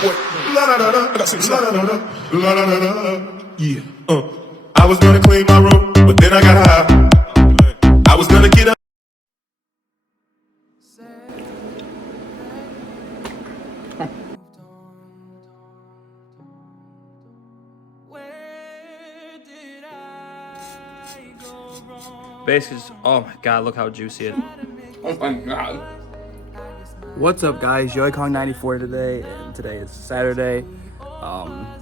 boy. La la la la. I got some la la la la la la la. Yeah. I was gonna clean my room, but then I got high. I was gonna get up. Basically, oh my god, look how juicy it is. Oh my god. What's up, guys? Joey Kong 94 today, and today is Saturday,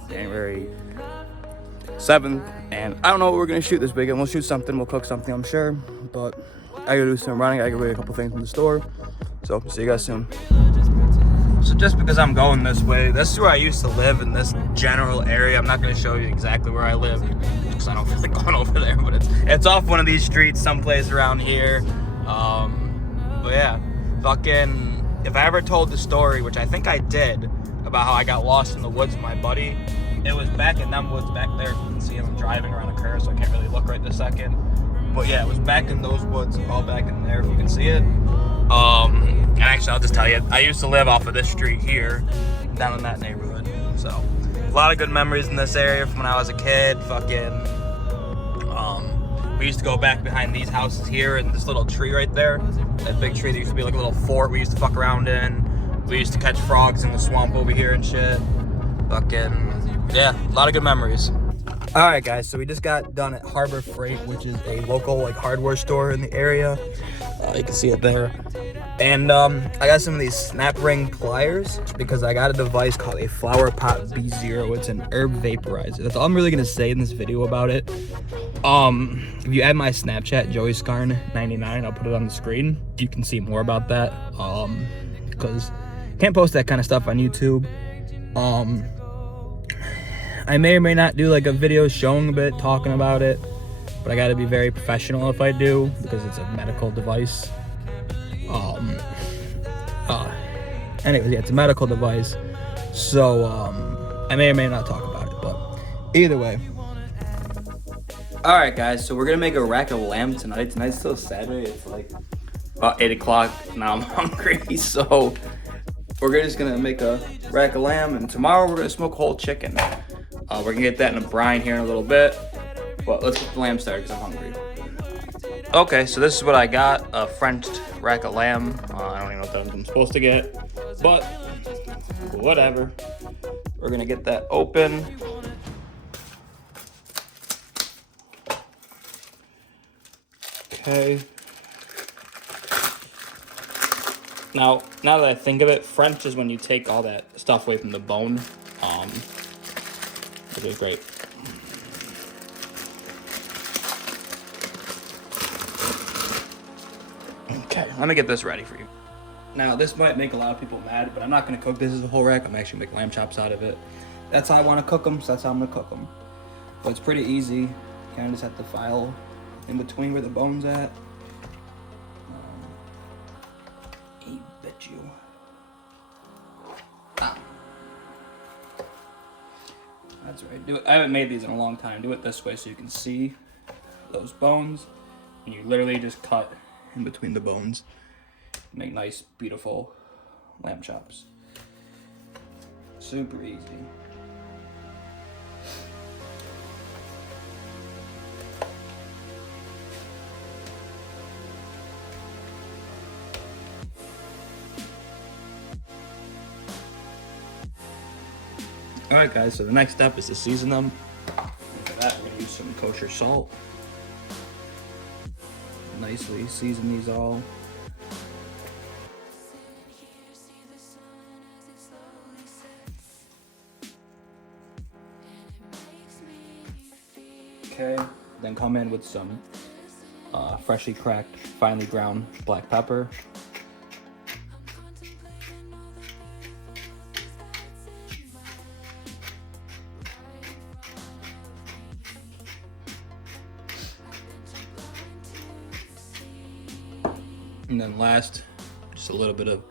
January 7th, and I don't know what we're gonna shoot this weekend. We'll shoot something, we'll cook something, I'm sure, but I gotta do some running, I gotta get a couple things from the store, so see you guys soon. So just because I'm going this way, this is where I used to live, in this general area. I'm not going to show you exactly where I live because I don't feel like going over there, but it's off one of these streets someplace around here. But yeah, fucking, if I ever told the story, which I think I did, about how I got lost in the woods with my buddy, it was back in them woods back there. If you can see them, I'm driving around a curve, so I can't really look right this second. But yeah, it was back in those woods, all back in there, if you can see it. And actually, I'll just tell you, I used to live off of this street here, down in that neighborhood. So, a lot of good memories in this area from when I was a kid. Fucking, we used to go back behind these houses here, and this little tree right there, that big tree that used to be like a little fort we used to fuck around in. We used to catch frogs in the swamp over here and shit. Fucking, yeah, a lot of good memories. Alright guys, so we just got done at Harbor Freight, which is a local like hardware store in the area. You can see it there. And I got some of these snap ring pliers because I got a device called a Flower Pot B0. It's an herb vaporizer. That's all I'm really gonna say in this video about it. If you add my Snapchat, JoeyScarn99, I'll put it on the screen. You can see more about that. Because I can't post that kind of stuff on YouTube. I may or may not do like a video showing a bit, talking about it, but I gotta be very professional if I do, because it's a medical device. Anyways, yeah, it's a medical device, so I may or may not talk about it, but either way. Alright guys, so we're gonna make a rack of lamb tonight. Tonight's still Saturday, it's like about 8 o'clock, now I'm hungry, so we're just gonna make a rack of lamb, and tomorrow we're gonna smoke whole chicken. We're gonna get that in a brine here in a little bit, but let's get the lamb started because I'm hungry. Okay, so this is what I got, a French rack of lamb. I don't even know what I'm supposed to get, but whatever. We're gonna get that open. Okay. Now that I think of it, French is when you take all that stuff away from the bone, which is great. Okay, let me get this ready for you. Now, this might make a lot of people mad, but I'm not going to cook this as a whole rack. I'm actually going to make lamb chops out of it. That's how I want to cook them, so that's how I'm going to cook them. But it's pretty easy. You kind of just have to file in between where the bone's at. I bet you. Ah. That's right. I haven't made these in a long time. Do it this way so you can see those bones. And you literally just cut in between the bones. Make nice, beautiful lamb chops. Super easy. Alright guys, so the next step is to season them. For that, we're gonna use some kosher salt. Nicely season these all. Okay, then come in with some freshly cracked, finely ground black pepper. And then last, just a little bit of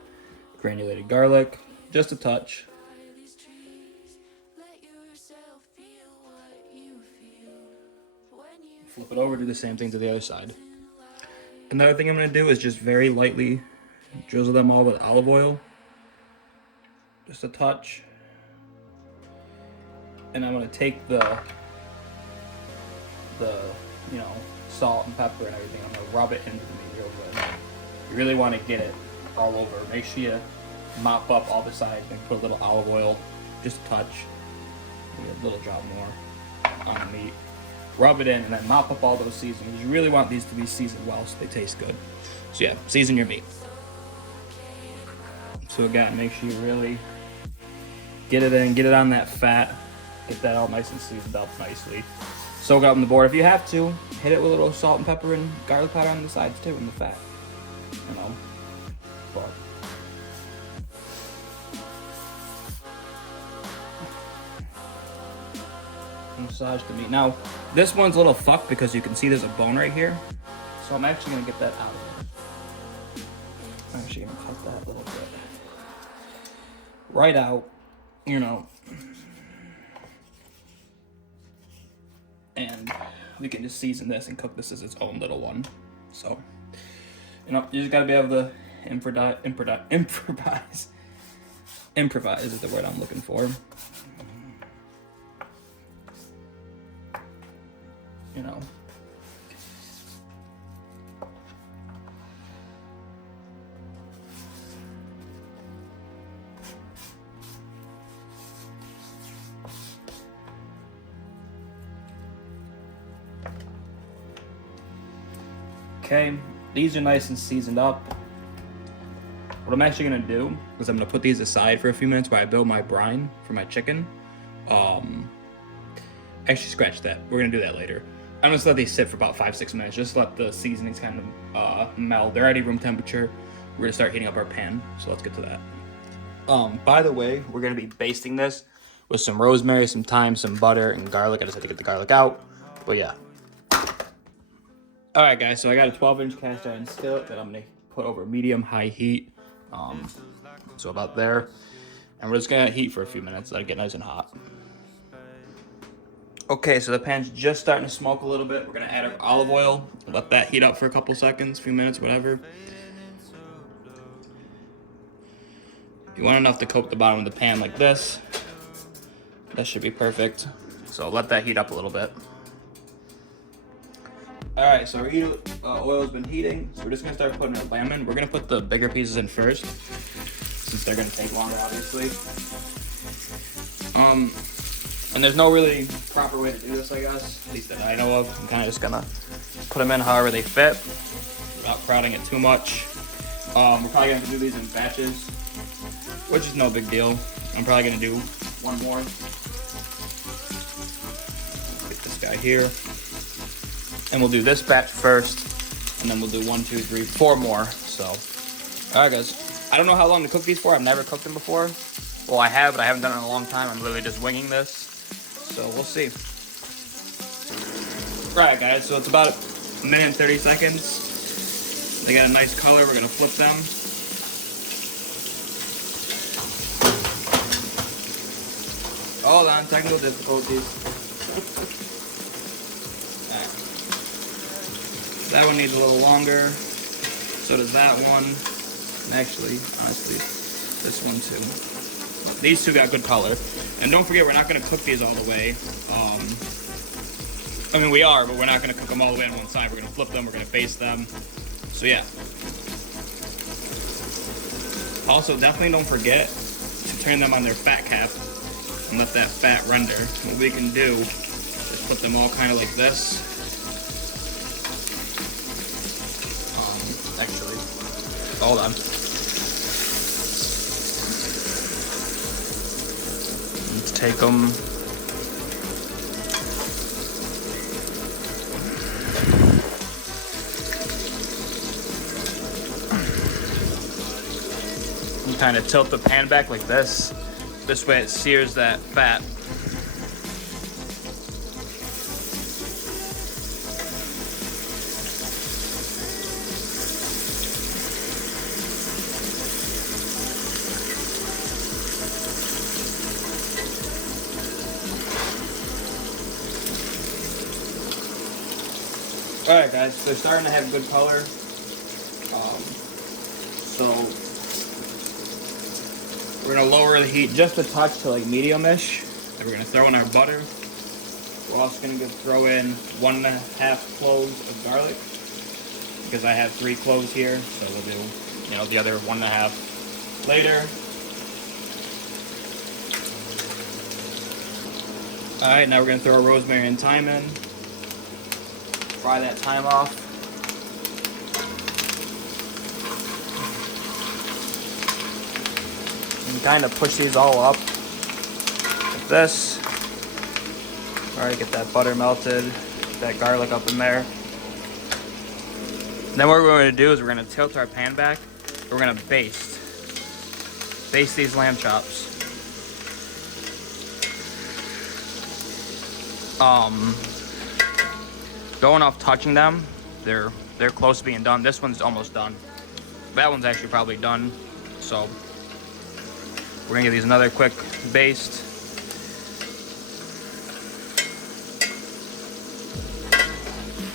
granulated garlic, just a touch. Flip it over, do the same thing to the other side. Another thing I'm going to do is just very lightly drizzle them all with olive oil. Just a touch. and I'm gonna take the you know, salt and pepper and everything. I'm gonna rub it into the meat real good. You really want to get it all over. Make sure you mop up all the sides and put a little olive oil, just a touch, maybe a little drop more on the meat. Rub it in and then mop up all those seasonings. You really want these to be seasoned well so they taste good. So yeah, season your meat. So again, make sure you really get it in, get it on that fat, get that all nice and seasoned up nicely. Soak it up on the board. If you have to, hit it with a little salt and pepper and garlic powder on the sides too, in the fat. You know, but massage the meat. Now, this one's a little fucked because you can see there's a bone right here. So I'm actually gonna get that out of there. I'm actually gonna cut that a little bit right out, you know. And we can just season this and cook this as its own little one. So, you know, you just gotta be able to improvise. Improvise is the word I'm looking for. You know. Okay, these are nice and seasoned up. What I'm actually gonna do is I'm gonna put these aside for a few minutes while I build my brine for my chicken. Actually, scratch that. We're gonna do that later. I'm just let these sit for about 5-6 minutes. Just let the seasonings kind of melt. They're already room temperature. We're gonna start heating up our pan. So let's get to that. By the way, we're gonna be basting this with some rosemary, some thyme, some butter, and garlic. I just had to get the garlic out. But yeah. All right, guys, so I got a 12-inch cast iron skillet that I'm gonna put over medium-high heat, so about there. And we're just gonna heat for a few minutes, let it get nice and hot. Okay, so the pan's just starting to smoke a little bit. We're gonna add our olive oil, let that heat up for a couple seconds, few minutes, whatever. You want enough to coat the bottom of the pan like this. That should be perfect. So let that heat up a little bit. All right, so our oil has been heating, so we're just gonna start putting our lamb in. We're gonna put the bigger pieces in first, since they're gonna take longer, obviously. And there's no really proper way to do this, I guess, at least that I know of. I'm kind of just gonna put them in however they fit, without crowding it too much. We're probably gonna have to do these in batches, which is no big deal. I'm probably gonna do one more. Get this guy here. And we'll do this batch first, and then we'll do 1, 2, 3, 4 more. So, all right, guys. I don't know how long to cook these for. I've never cooked them before. Well, I have, but I haven't done it in a long time. I'm literally just winging this. So we'll see. All right, guys. So it's about 1 minute and 30 seconds. They got a nice color. We're gonna flip them. Hold on, technical difficulties. That one needs a little longer. So does that one. And actually, honestly, this one too. These two got good color. And don't forget, we're not going to cook these all the way. I mean, we are, but we're not going to cook them all the way on one side. We're going to flip them. We're going to baste them. So yeah. Also, definitely don't forget to turn them on their fat cap and let that fat render. What we can do is put them all kind of like this. Actually, hold on. Let's take them. And kind of tilt the pan back like this. This way it sears that fat. Alright guys, so they're starting to have good color. So we're gonna lower the heat just a touch to like medium-ish. Then we're gonna throw in our butter. We're also gonna throw in 1.5 cloves of garlic because I have 3 cloves here, so we'll do, you know, the other 1.5 later. All right, now we're gonna throw rosemary and thyme in. Fry that thyme off. And kind of push these all up like this. All right, get that butter melted, get that garlic up in there. Then what we're going to do is we're going to tilt our pan back. We're going to baste these lamb chops. Going off touching them, they're close to being done. This one's almost done. That one's actually probably done. So we're gonna give these another quick baste.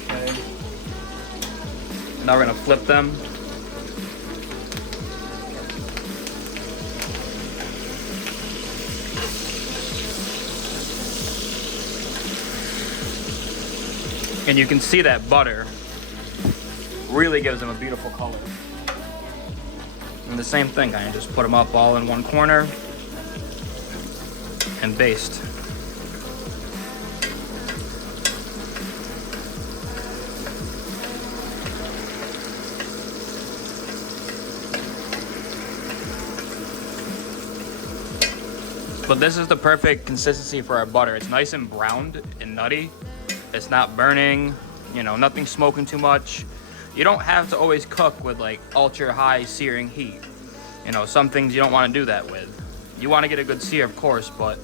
Okay. Now we're gonna flip them. And you can see that butter really gives them a beautiful color. And the same thing, kind of just put them up all in one corner and baste. But this is the perfect consistency for our butter. It's nice and browned and nutty. It's not burning, you know, nothing smoking too much. You don't have to always cook with like ultra high searing heat. You know, some things you don't want to do that with. You want to get a good sear, of course, but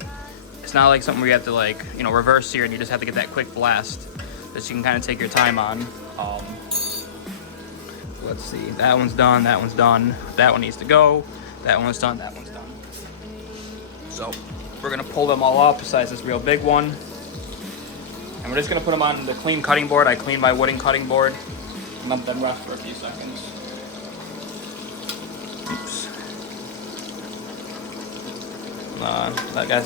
it's not like something where you have to like, you know, reverse sear and you just have to get that quick blast. This you can kind of take your time on. Let's see, that one's done, that one's done. That one needs to go, that one's done, that one's done. So we're gonna pull them all up besides this real big one. And we're just gonna put them on the clean cutting board. I cleaned my wooden cutting board. Let them rest for a few seconds. Oops. That guy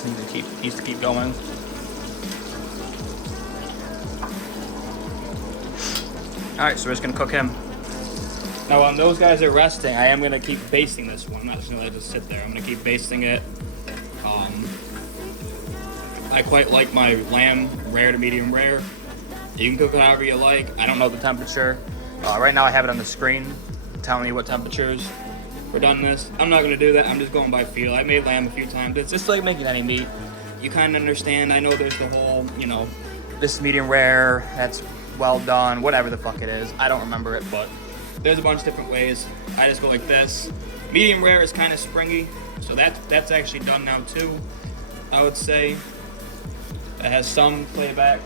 needs to keep going. All right, so we're just gonna cook him. Now, when those guys are resting, I am gonna keep basting this one. I'm not just gonna let it just sit there. I'm gonna keep basting it. I quite like my lamb rare to medium rare. You can cook it however you like. I don't know the temperature. Right now I have it on the screen telling me what temperatures we're done this. I'm not gonna do that. I'm just going by feel. I made lamb a few times. It's just like making any meat. You kind of understand. I know there's the whole, you know, this is medium rare, that's well done, whatever the fuck it is. I don't remember it, but there's a bunch of different ways. I just go like this. Medium rare is kind of springy, so that's actually done now too, I would say. It has some playback,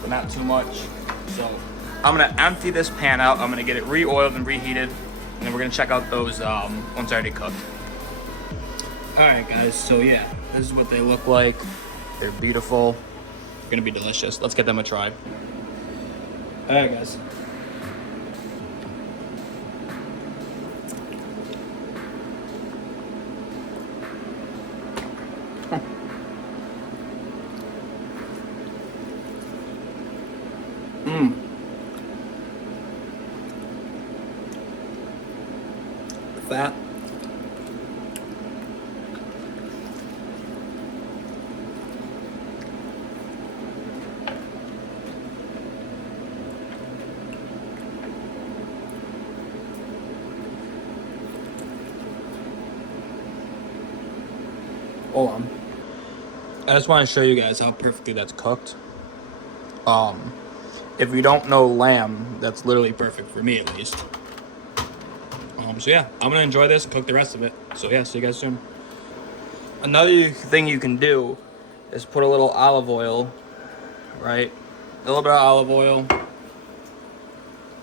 but not too much. So I'm gonna empty this pan out. I'm gonna get it re-oiled and reheated, and then we're gonna check out those ones already cooked. All right, guys. So yeah, this is what they look like. They're beautiful. They're gonna be delicious. Let's get them a try. All right, guys. Fat. Hold on. I just want to show you guys how perfectly that's cooked. If you don't know lamb, that's literally perfect for me at least. So yeah, I'm gonna enjoy this and cook the rest of it. So yeah, see you guys soon. Another thing you can do is put a little olive oil, right? A little bit of olive oil,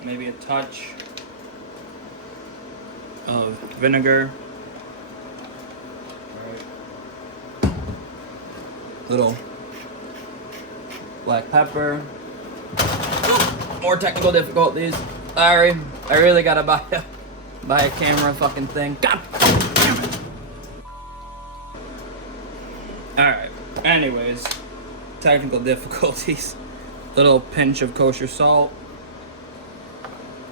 maybe a touch of vinegar, right? Little black pepper. More technical difficulties. Sorry, I really gotta buy a camera fucking thing. God damn it. Anyways, technical difficulties. Little pinch of kosher salt.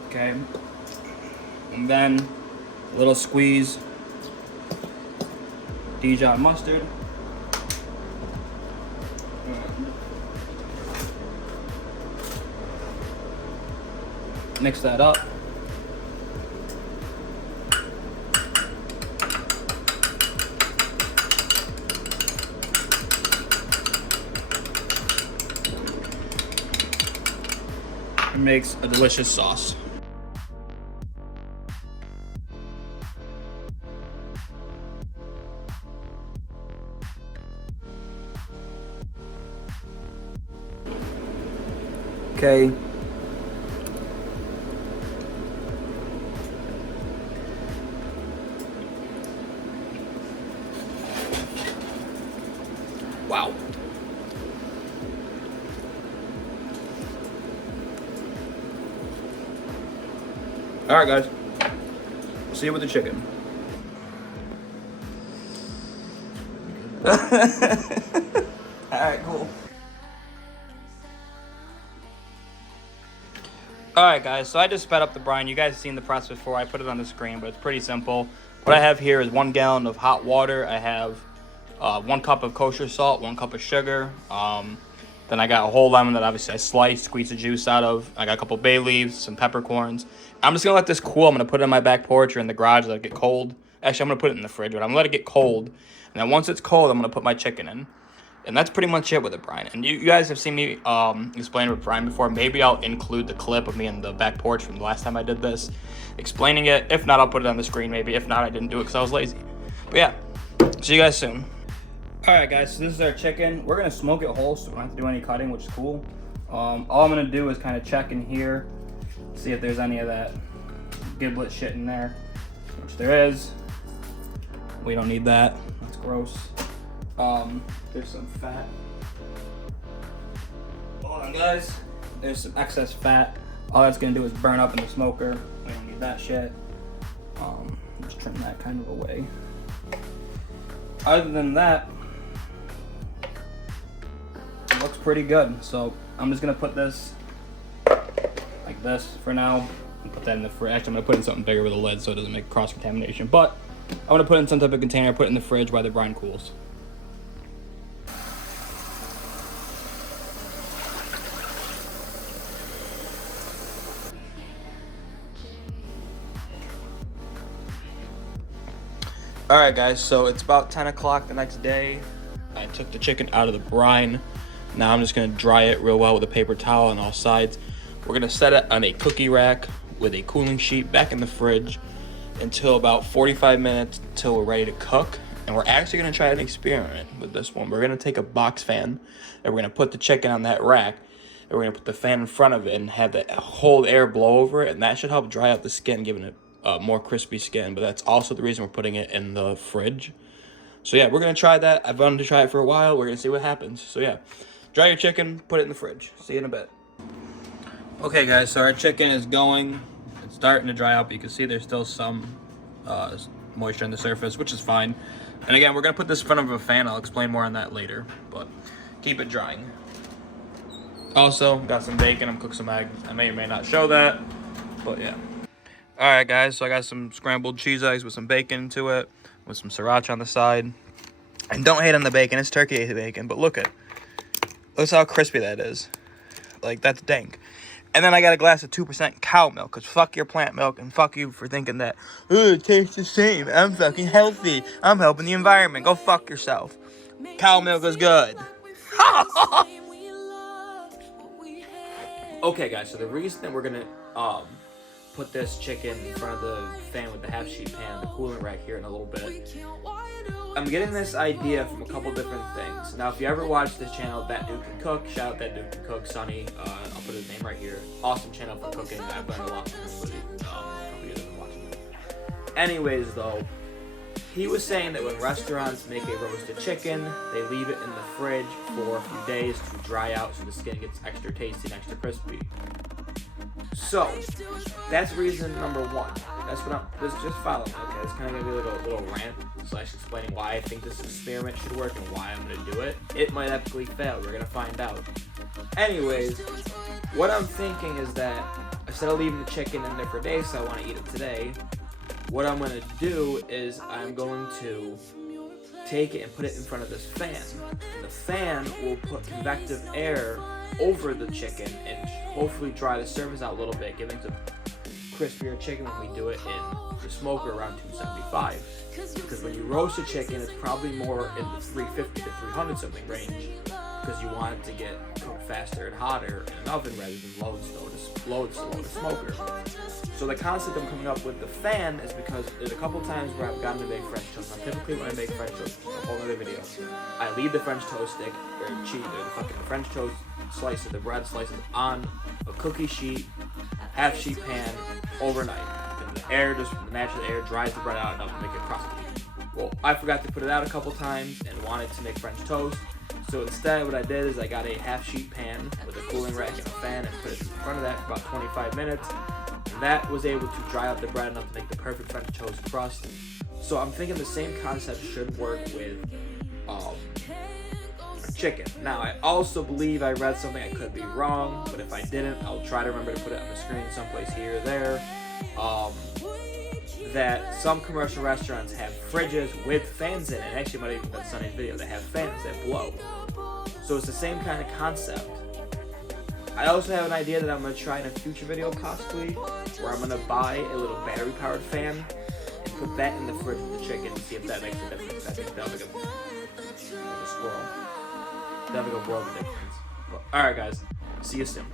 Okay. And then a little squeeze Dijon mustard. Mix that up. It makes a delicious sauce. Okay. Wow. All right, guys. See you with the chicken. All right, cool. Alright guys, so I just sped up the brine. You guys have seen the process before. I put it on the screen, but it's pretty simple. What I have here is 1 gallon of hot water. I have 1 cup of kosher salt, 1 cup of sugar. Then I got a whole lemon that obviously I sliced, squeezed the juice out of. I got a couple bay leaves, some peppercorns. I'm just going to let this cool. I'm going to put it on my back porch or in the garage, let it get cold. Actually, I'm going to put it in the fridge, but I'm going to let it get cold. And then once it's cold, I'm going to put my chicken in. And that's pretty much it with the brine. And you guys have seen me explain with brine before. Maybe I'll include the clip of me in the back porch from the last time I did this, explaining it. If not, I'll put it on the screen maybe. If not, I didn't do it because I was lazy. But yeah, see you guys soon. All right, guys, so this is our chicken. We're going to smoke it whole, so we don't have to do any cutting, which is cool. All I'm going to do is kind of check in here, see if there's any of that giblet shit in there, which there is. We don't need that. That's gross. There's some fat. Hold on, guys. There's some excess fat. All that's gonna do is burn up in the smoker. We don't need that shit. Just trim that kind of away. Other than that, it looks pretty good. So I'm just gonna put this like this for now and put that in the fridge. Actually, I'm gonna put in something bigger with a lid so it doesn't make cross contamination. But I'm gonna put it in some type of container, put it in the fridge while the brine cools. Alright guys, so it's about 10 o'clock the next day. I took the chicken out of the brine. Now I'm just going to dry it real well with a paper towel on all sides. We're going to set it on a cookie rack with a cooling sheet back in the fridge until about 45 minutes until we're ready to cook. And we're actually going to try an experiment with this one. We're going to take a box fan and we're going to put the chicken on that rack. And we're going to put the fan in front of it and have the cold air blow over it. And that should help dry out the skin, giving it more crispy skin. But that's also the reason we're putting it in the fridge. So yeah, we're going to try that. I've wanted to try it for a while. We're going to see what happens. So yeah, dry your chicken, put it in the fridge. See you in a bit. Okay guys, so our chicken is going. It's starting to dry out, but you can see there's still some moisture on the surface, which is fine. And again, we're going to put this in front of a fan. I'll explain more on that later, but keep it drying. Also, got some bacon. I'm cooking some eggs. I may or may not show that, but yeah. Alright guys, so I got some scrambled cheese eggs with some bacon to it, with some sriracha on the side. And don't hate on the bacon, it's turkey bacon, but look how crispy that is. Like, that's dank. And then I got a glass of 2% cow milk, because fuck your plant milk, and fuck you for thinking that, oh, it tastes the same, I'm fucking healthy, I'm helping the environment, go fuck yourself. Cow milk is good. Okay guys, so the reason that we're gonna put this chicken in front of the fan with the half sheet pan, the coolant rack here in a little bit, I'm getting this idea from a couple different things. Now, if you ever watch this channel, That Dude Can Cook, shout out That Dude Can Cook, Sonny. I'll put his name right here. Awesome channel for cooking. I've learned a lot from him with a couple years I've been watching him. Anyways, though, he was saying that when restaurants make a roasted chicken, they leave it in the fridge for a few days to dry out so the skin gets extra tasty and extra crispy. So, that's reason number one. that's what this just follow me, okay? It's kind of gonna be a little rant slash explaining why I think this experiment should work and why I'm gonna do it. It might epically fail. We're gonna find out. Anyways, what I'm thinking is that instead of leaving the chicken in there for days, so I want to eat it today, what I'm gonna do is I'm going to take it and put it in front of this fan. The fan will put convective air over the chicken and hopefully dry the surface out a little bit, giving it a crispier chicken when we do it in the smoker around 275. Because when you roast a chicken, it's probably more in the 350 to 300 something range, because you want it to get cooked faster and hotter in an oven rather than load slow to smoker. So the concept I'm coming up with the fan is because there's a couple times where I've gotten to make French toast. Now typically when I make French toast, a whole other video, I leave the French toast stick or cheese or the fucking French toast slices, the bread slices on a cookie sheet, half sheet pan overnight. And the air, just the natural air, dries the bread out enough to make it crusty. Well, I forgot to put it out a couple times and wanted to make French toast. So instead, what I did is I got a half sheet pan with a cooling rack and a fan and put it in front of that for about 25 minutes. And that was able to dry out the bread enough to make the perfect French toast crust. So I'm thinking the same concept should work with chicken. Now, I also believe I read something, I could be wrong, but if I didn't, I'll try to remember to put it on the screen someplace here or there. That some commercial restaurants have fridges with fans in it. Actually, might even been Sunday's video. They have fans that blow. So it's the same kind of concept. I also have an idea that I'm going to try in a future video possibly, where I'm going to buy a little battery-powered fan and put that in the fridge with the chicken and see if that makes a difference. I think that'll make a squirrel. That'll make a world of difference. But, alright guys, see you soon.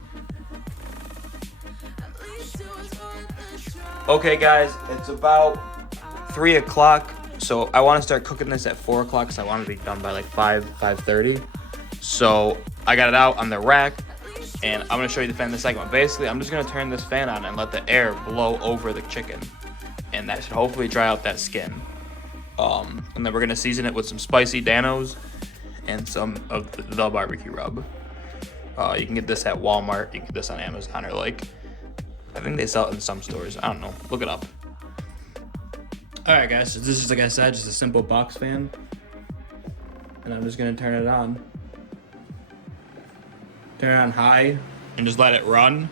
Okay guys, it's about 3 o'clock, so I want to start cooking this at 4 o'clock because I want to be done by like 5:30. So I got it out on the rack, and I'm going to show you the fan in a second. But basically, I'm just going to turn this fan on and let the air blow over the chicken, and that should hopefully dry out that skin. And then we're going to season it with some spicy Danos and some of the barbecue rub. You can get this at Walmart, you can get this on Amazon, or like, I think they sell it in some stores. I don't know. Look it up. Alright guys, so this is, like I said, just a simple box fan. And I'm just going to turn it on. Turn it on high and just let it run.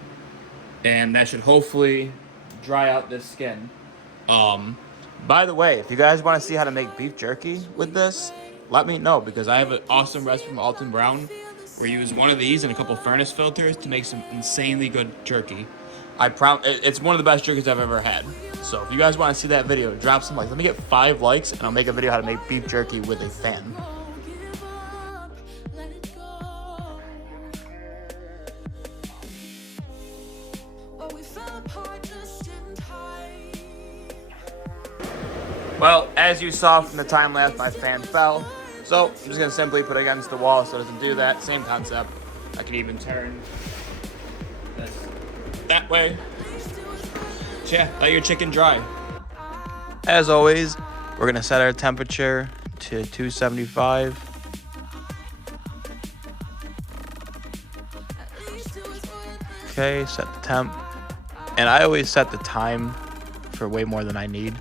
And that should hopefully dry out this skin. By the way, if you guys want to see how to make beef jerky with this, let me know, because I have an awesome recipe from Alton Brown where you use one of these and a couple furnace filters to make some insanely good jerky. It's one of the best jerkies I've ever had. So if you guys want to see that video, drop some likes. Let me get 5 likes and I'll make a video how to make beef jerky with a fan. Well, as you saw from the time lapse, my fan fell. So I'm just gonna simply put it against the wall so it doesn't do that. Same concept. I can even turn this that way. So yeah, let your chicken dry. As always, we're gonna set our temperature to 275. Okay, set the temp. And I always set the time for way more than I need.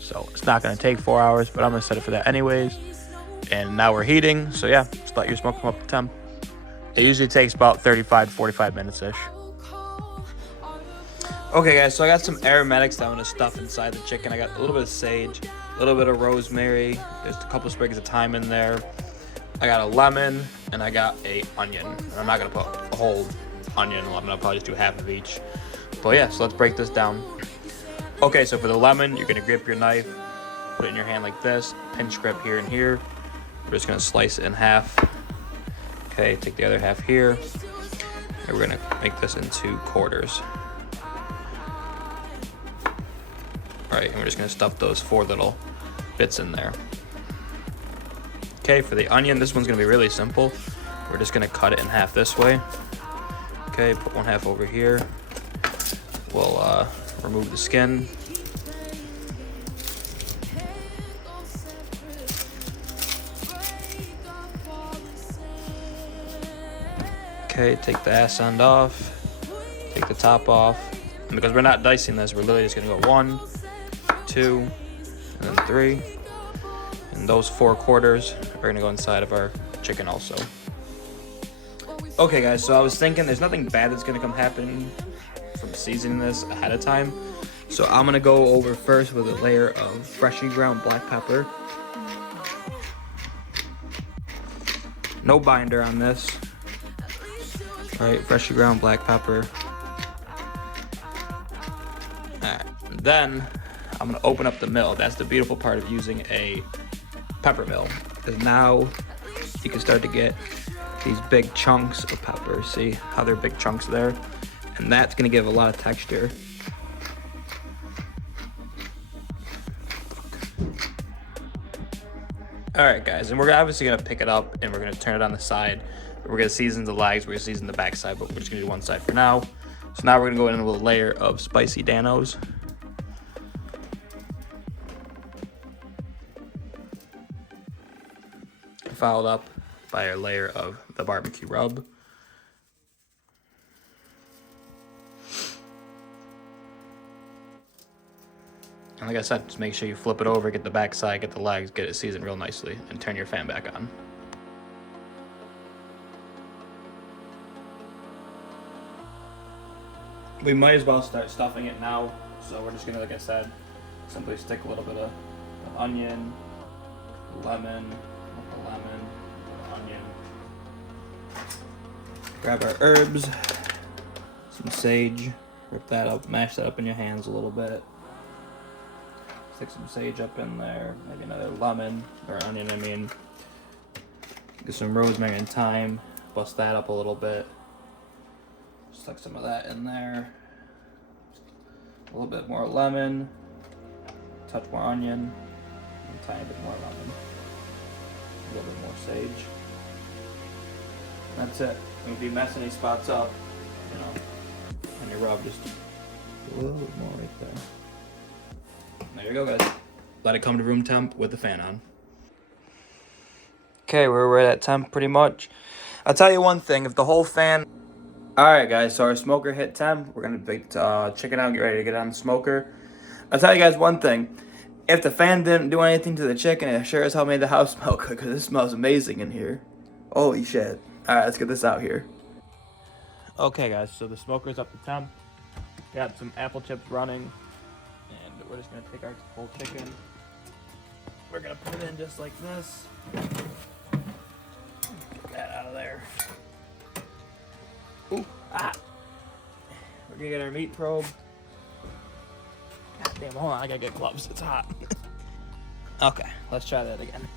So it's not going to take 4 hours, but I'm going to set it for that anyways. And now we're heating. So yeah, just let your smoke come up to temp. It usually takes about 35 to 45 minutes-ish. Okay guys, so I got some aromatics that I'm going to stuff inside the chicken. I got a little bit of sage, a little bit of rosemary. There's a couple sprigs of thyme in there. I got a lemon, and I got a onion. And I'm not going to put a whole onion and lemon. I'll probably just do half of each. But yeah, so let's break this down. Okay, so for the lemon, you're gonna grip your knife, put it in your hand like this, pinch grip here and here. We're just gonna slice it in half. Okay, take the other half here, and we're gonna make this into quarters. All right, and we're just gonna stuff those 4 little bits in there. Okay, for the onion, this one's gonna be really simple. We're just gonna cut it in half this way. Okay, put one half over here. We'll remove the skin. Okay, take the ass end off. Take the top off. And because we're not dicing this, we're literally just gonna go 1, 2, and then 3. And those 4 quarters are gonna go inside of our chicken also. Okay guys, so I was thinking there's nothing bad that's gonna come happening from seasoning this ahead of time. So I'm gonna go over first with a layer of freshly ground black pepper. No binder on this. Alright, freshly ground black pepper. Alright, then I'm gonna open up the mill. That's the beautiful part of using a pepper mill. Because now you can start to get these big chunks of pepper. See how they're big chunks there? And that's gonna give a lot of texture. Alright guys, and we're obviously gonna pick it up and we're gonna turn it on the side. We're gonna season the legs, we're gonna season the back side, but we're just gonna do one side for now. So now we're gonna go in with a layer of spicy danos. Followed up by a layer of the barbecue rub. And like I said, just make sure you flip it over, get the back side, get the legs, get it seasoned real nicely, and turn your fan back on. We might as well start stuffing it now. So we're just gonna, like I said, simply stick a little bit of onion, lemon, onion. Grab our herbs, some sage, rip that up, mash that up in your hands a little bit. Stick some sage up in there, maybe another lemon, or onion, I mean. Get some rosemary and thyme, bust that up a little bit. Stuck some of that in there. A little bit more lemon, touch more onion, and a tiny bit more lemon. A little bit more sage. That's it. And if you mess any spots up, you know, on your rub, just a little bit more right there. There you go, guys. Let it come to room temp with the fan on. Okay, we're right at temp pretty much. I'll tell you one thing, if the whole fan... Alright guys, so our smoker hit temp. We're gonna bake chicken out, get ready to get on the smoker. I'll tell you guys one thing. If the fan didn't do anything to the chicken, it sure as hell made the house smell good, because it smells amazing in here. Holy shit. Alright, let's get this out here. Okay guys, so the smoker's up to temp. Got some apple chips running. And we're just gonna take our whole chicken. We're gonna put it in just like this. Get that out of there. Ooh, ah. We're gonna get our meat probe. God damn, hold on, I gotta get gloves, it's hot. Okay, let's try that again.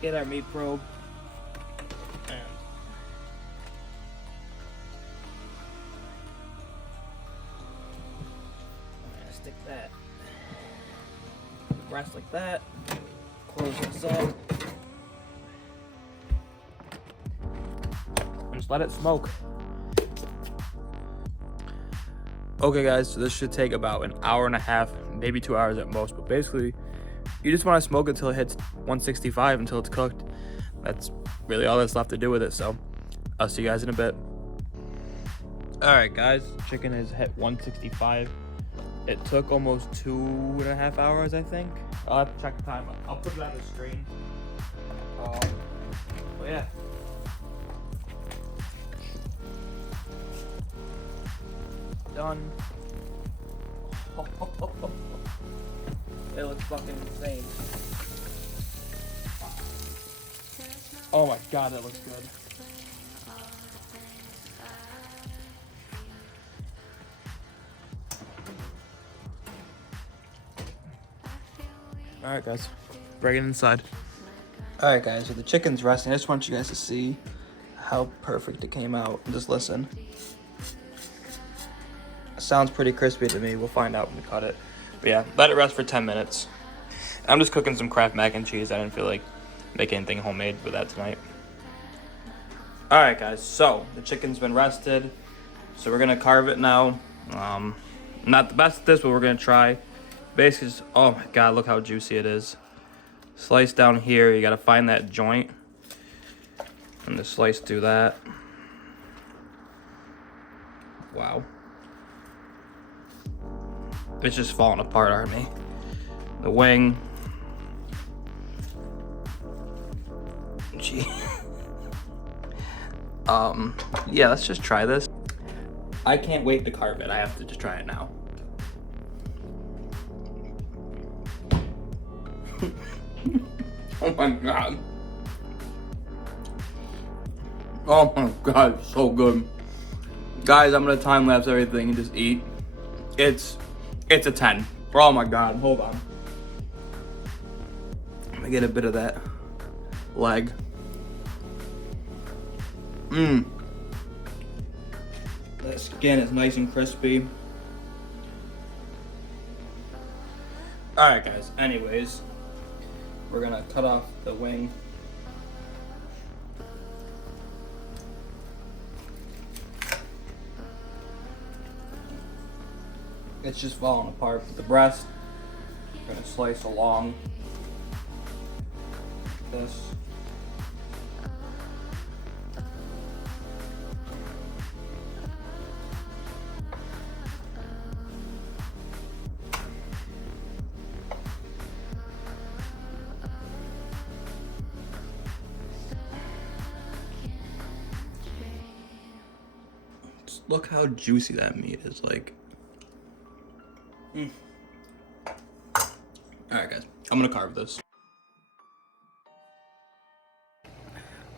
Get our meat probe. And I'm gonna stick that. The breast like that. Close this up. And just let it smoke. Okay guys, so this should take about an hour and a half, maybe 2 hours at most, but basically you just want to smoke it until it hits 165 until it's cooked. That's really all that's left to do with it, so I'll see you guys in a bit. Alright guys, chicken is hit 165. It took almost 2.5 hours, I think. I'll have to check the time. I'll put it on the screen. But yeah. Done. It looks fucking insane. Oh my god, that looks good. Alright guys, bring it inside. Alright guys, so the chicken's resting. I just want you guys to see how perfect it came out. Just listen. Sounds pretty crispy to me. We'll find out when we cut it. But yeah, let it rest for 10 minutes. I'm just cooking some Kraft mac and cheese. I didn't feel like making anything homemade with that tonight. Alright guys, so the chicken's been rested. So we're gonna carve it now. Not the best at this, but we're gonna try. Basically just, oh my god, look how juicy it is. Slice down here, you gotta find that joint. And just slice through that. Wow. It's just falling apart on me. The wing. Gee. Yeah, let's just try this. I can't wait to carve it. I have to just try it now. Oh my god. Oh my god, so good. Guys, I'm gonna time lapse everything and just eat. It's a 10. Oh my god, hold on. Let me get a bit of that leg. Mmm. That skin is nice and crispy. Alright guys, anyways, we're gonna cut off the wing. It's just falling apart. The breast, we're gonna slice along this. Just look how juicy that meat is, like. Alright guys, I'm gonna carve this.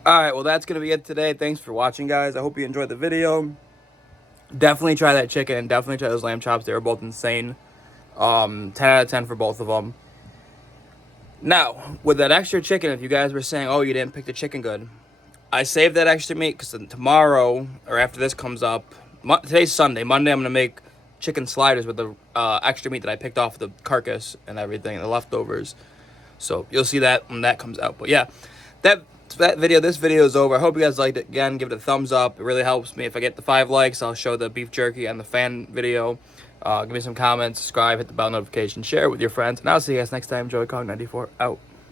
Alright, well that's gonna be it today. Thanks for watching, guys. I hope you enjoyed the video. Definitely try that chicken and definitely try those lamb chops. They were both insane. 10 out of 10 for both of them. Now, with that extra chicken, if you guys were saying, oh, you didn't pick the chicken good, I saved that extra meat because tomorrow, or after this comes up, today's Sunday. Monday I'm gonna make chicken sliders with the extra meat that I picked off the carcass and everything, the leftovers. So you'll see that when that comes out. But yeah, this video is over. I hope you guys liked it. Again, give it a thumbs up. It really helps me. If I get the 5 likes, I'll show the beef jerky and the fan video. Give me some comments, subscribe, hit the bell notification, share it with your friends, and I'll see you guys next time. Joey Cog 94 out.